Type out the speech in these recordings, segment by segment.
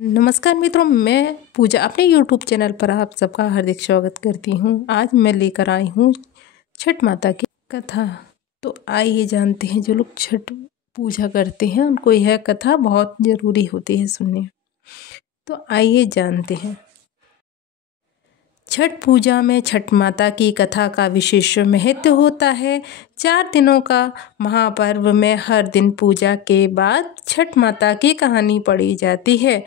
नमस्कार मित्रों, मैं पूजा अपने YouTube चैनल पर आप सबका हार्दिक स्वागत करती हूँ। आज मैं लेकर आई हूँ छठ माता की कथा। तो आइए जानते हैं, जो लोग छठ पूजा करते हैं उनको यह कथा बहुत ज़रूरी होती है सुनने। तो आइए जानते हैं। छठ पूजा में छठ माता की कथा का विशेष महत्व होता है। 4 दिनों का महापर्व में हर दिन पूजा के बाद छठ माता की कहानी पढ़ी जाती है।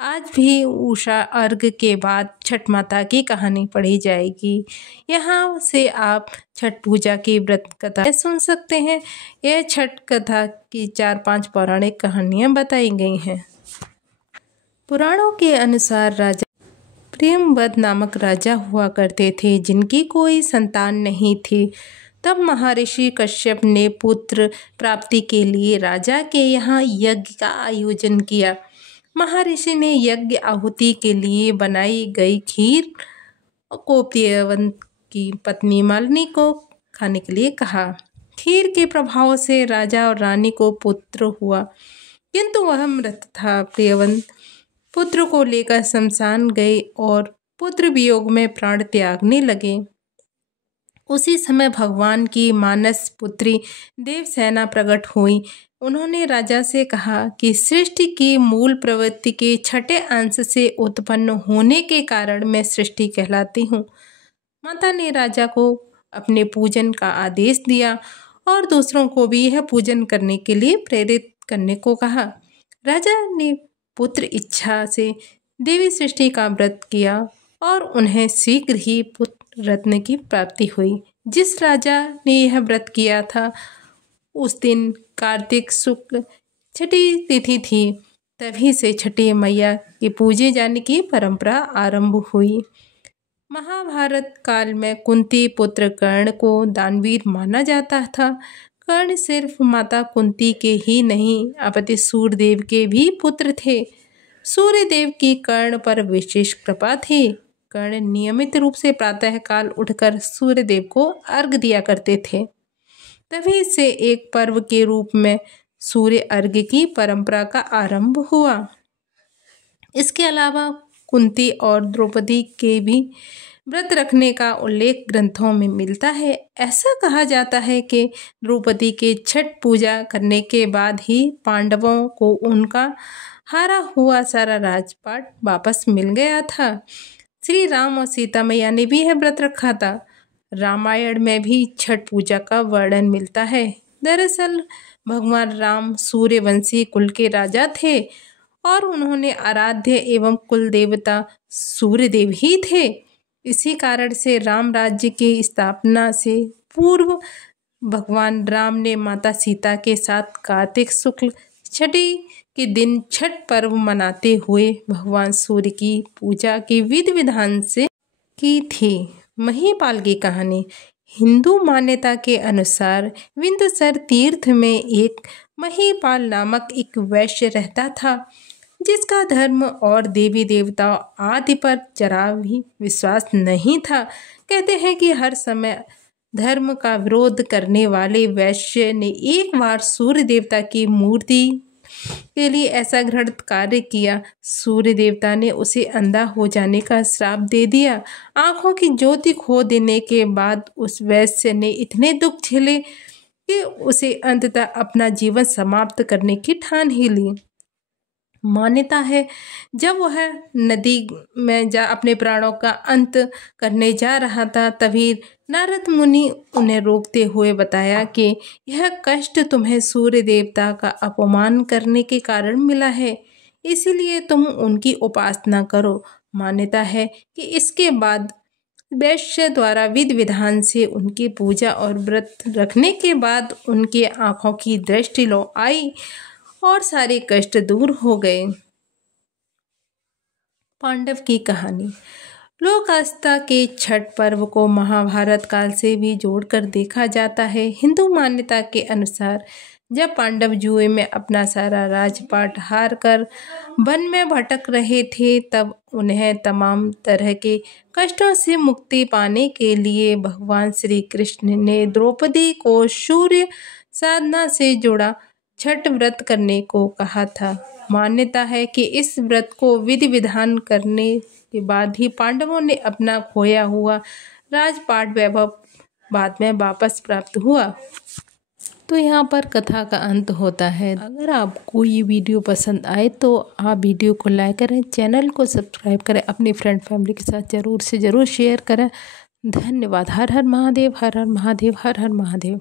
आज भी उषा अर्घ के बाद छठ माता की कहानी पढ़ी जाएगी। यहाँ से आप छठ पूजा की व्रत कथा सुन सकते हैं। यह छठ कथा की 4-5 पौराणिक कहानियाँ बताई गई हैं। पुराणों के अनुसार राजा प्रेमवद नामक राजा हुआ करते थे, जिनकी कोई संतान नहीं थी। तब महर्षि कश्यप ने पुत्र प्राप्ति के लिए राजा के यहाँ यज्ञ का आयोजन किया। महर्षि ने यज्ञ आहुति के लिए बनाई गई खीर को प्रियव्रत की पत्नी मालिनी को खाने के लिए कहा। खीर के प्रभाव से राजा और रानी को पुत्र हुआ, किंतु वह मृत था। प्रियव्रत पुत्र को लेकर शमशान गए और पुत्र वियोग में प्राण त्यागने लगे। उसी समय भगवान की मानस पुत्री देवसेना प्रकट हुई। उन्होंने राजा से कहा कि सृष्टि की मूल प्रवृत्ति के छठे अंश से उत्पन्न होने के कारण मैं सृष्टि कहलाती हूँ। माता ने राजा को अपने पूजन का आदेश दिया और दूसरों को भी यह पूजन करने के लिए प्रेरित करने को कहा। राजा ने पुत्र इच्छा से देवी सृष्टि का व्रत किया और उन्हें शीघ्र ही पुत्र रत्न की प्राप्ति हुई। जिस राजा ने यह व्रत किया था, उस दिन कार्तिक शुक्ल छठी तिथि थी। तभी से छठी मैया के पूजे जाने की परंपरा आरंभ हुई। महाभारत काल में कुंती पुत्र कर्ण को दानवीर माना जाता था। कर्ण सिर्फ माता कुंती के ही नहीं, अपितु सूर्यदेव के भी पुत्र थे। सूर्यदेव की कर्ण पर विशेष कृपा थी। कर्ण नियमित रूप से प्रातःकाल उठकर सूर्यदेव को अर्घ दिया करते थे। तभी से एक पर्व के रूप में सूर्य अर्घ की परंपरा का आरंभ हुआ। इसके अलावा कुंती और द्रौपदी के भी व्रत रखने का उल्लेख ग्रंथों में मिलता है। ऐसा कहा जाता है कि द्रौपदी के छठ पूजा करने के बाद ही पांडवों को उनका हारा हुआ सारा राजपाट वापस मिल गया था। श्री राम और सीता मैया ने भी यह व्रत रखा था। रामायण में भी छठ पूजा का वर्णन मिलता है। दरअसल भगवान राम सूर्यवंशी कुल के राजा थे और उन्होंने आराध्य एवं कुल देवता सूर्यदेव ही थे। इसी कारण से राम राज्य की स्थापना से पूर्व भगवान राम ने माता सीता के साथ कार्तिक शुक्ल छठी के दिन छठ पर्व मनाते हुए भगवान सूर्य की पूजा की विधि विधान से की थी। महीपाल की कहानी। हिंदू मान्यता के अनुसार विंध्यसर तीर्थ में एक महीपाल नामक एक वैश्य रहता था, जिसका धर्म और देवी देवताओं आदि पर जरा भी विश्वास नहीं था। कहते हैं कि हर समय धर्म का विरोध करने वाले वैश्य ने एक बार सूर्य देवता की मूर्ति के लिए ऐसा घृणित कार्य किया। सूर्य देवता ने उसे अंधा हो जाने का श्राप दे दिया। आंखों की ज्योति खो देने के बाद उस वैश्य ने इतने दुख झेले कि उसे अंततः अपना जीवन समाप्त करने की ठान ही ली। मान्यता है, जब वह नदी में अपने प्राणों का अंत करने जा रहा था, तभी नारद मुनि उन्हें रोकते हुए बताया कि यह कष्ट तुम्हें सूर्य देवता का अपमान करने के कारण मिला है, इसीलिए तुम उनकी उपासना करो। मान्यता है कि इसके बाद वैश्य द्वारा विधि विधान से उनकी पूजा और व्रत रखने के बाद उनके आँखों की दृष्टि लौ आई और सारे कष्ट दूर हो गए। पांडव की कहानी। लोक आस्था के छठ पर्व को महाभारत काल से भी जोड़कर देखा जाता है। हिंदू मान्यता के अनुसार जब पांडव जुए में अपना सारा राजपाट हार कर वन में भटक रहे थे, तब उन्हें तमाम तरह के कष्टों से मुक्ति पाने के लिए भगवान श्री कृष्ण ने द्रौपदी को सूर्य साधना से जोड़ा। छठ व्रत करने को कहा था। मान्यता है कि इस व्रत को विधि विधान करने के बाद ही पांडवों ने अपना खोया हुआ राजपाट वैभव बाद में वापस प्राप्त हुआ। तो यहाँ पर कथा का अंत होता है। अगर आपको ये वीडियो पसंद आए तो आप वीडियो को लाइक करें, चैनल को सब्सक्राइब करें, अपनी फ्रेंड फैमिली के साथ ज़रूर से ज़रूर शेयर करें। धन्यवाद। हर हर महादेव, हर हर महादेव, हर हर महादेव।